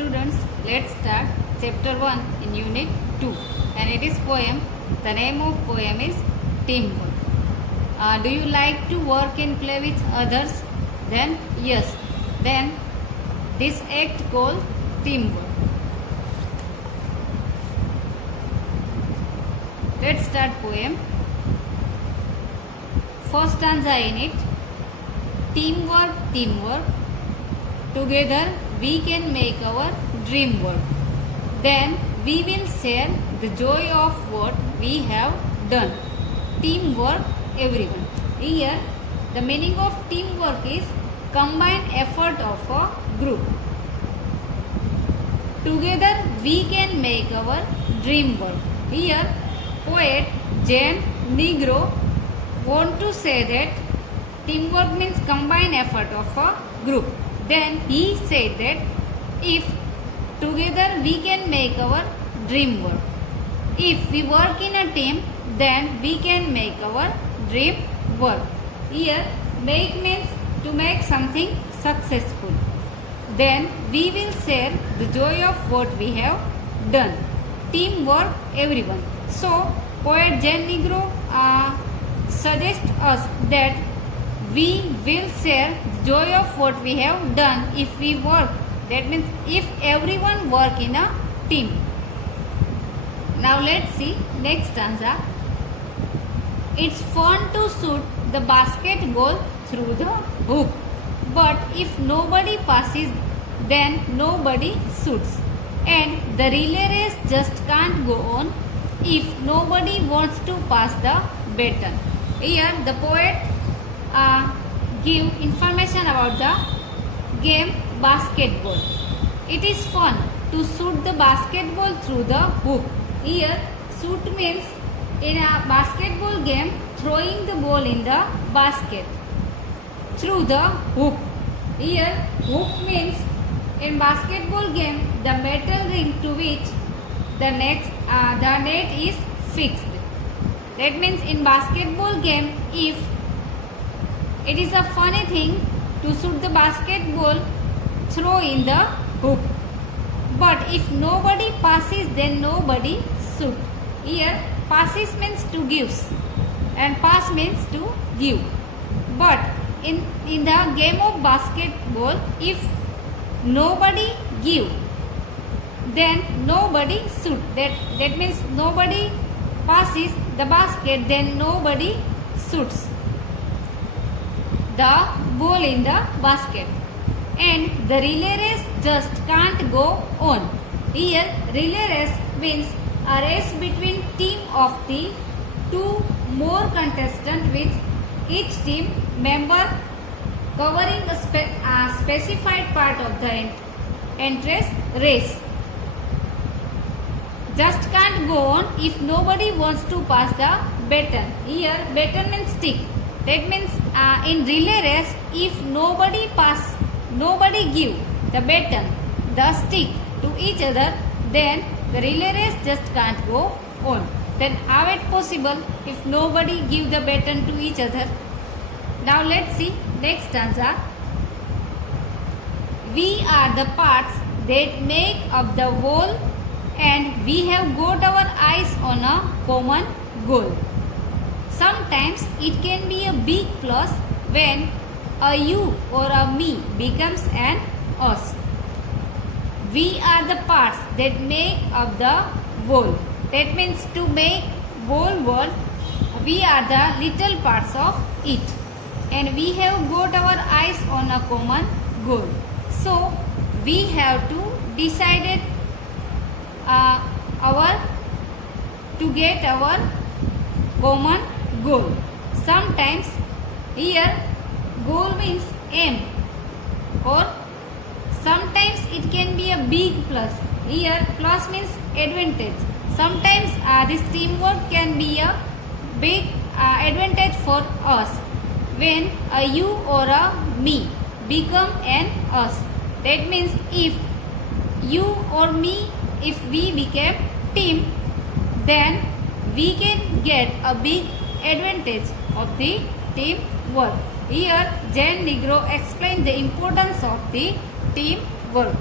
students, let's start chapter 1 in unit 2 and it is poem. The name of poem is Teamwork. Do you like to work and play with others? Then yes. Then this act called teamwork. Let's start poem. First stanza in it. Teamwork, teamwork. Together we can make our dream work. Then we will share the joy of what we have done. Teamwork, everyone. Here, the meaning of teamwork is combined effort of a group. Together we can make our dream work. Here, poet Jan Negro want to say that teamwork means combined effort of a group. Then he said that if together we can make our dream work. If we work in a team, then we can make our dream work. Here, make means to make something successful. Then we will share the joy of what we have done. Teamwork, everyone. So, poet Jan Negro suggests us that we will share the joy of what we have done if we work. That means if everyone work in a team. Now let's see next stanza. It's fun to shoot the basketball through the hoop. But if nobody passes, then nobody shoots. And the relay race just can't go on if nobody wants to pass the baton. Here the poet give information about the game basketball. It is fun to shoot the basketball through the hoop. Here shoot means in a basketball game throwing the ball in the basket through the hoop. Here hoop means in basketball game the metal ring to which the net is fixed. That means in basketball game if it is a funny thing to shoot the basketball throw in the hoop. But if nobody passes, then nobody shoot. Here passes means to gives and pass means to give. But in the game of basketball, if nobody give, then nobody shoot. That means nobody passes the basket, then nobody shoots the ball in the basket. And the relay race just can't go on. Here relay race means a race between team of the two more contestants with each team member covering a specified part of the entrance race. Just can't go on if nobody wants to pass the baton. Here baton means stick. That means in relay race if nobody pass, nobody give the baton, the stick to each other, then the relay race just can't go on. Then how it possible if nobody give the baton to each other? Now let's see next stanza. We are the parts that make up the whole and we have got our eyes on a common goal. Sometimes it can be a big plus when a you or a me becomes an us. We are the parts that make up the whole. That means to make whole world, we are the little parts of it. And we have got our eyes on a common goal. So we have to decide to get our common goal. Sometimes here goal means aim, or sometimes it can be a big plus. Here plus means advantage. Sometimes this teamwork can be a big advantage for us when a you or a me become an us. That means if you or me, if we became team, then we can get a big advantage of the teamwork. Here Jan Negro explained the importance of the teamwork.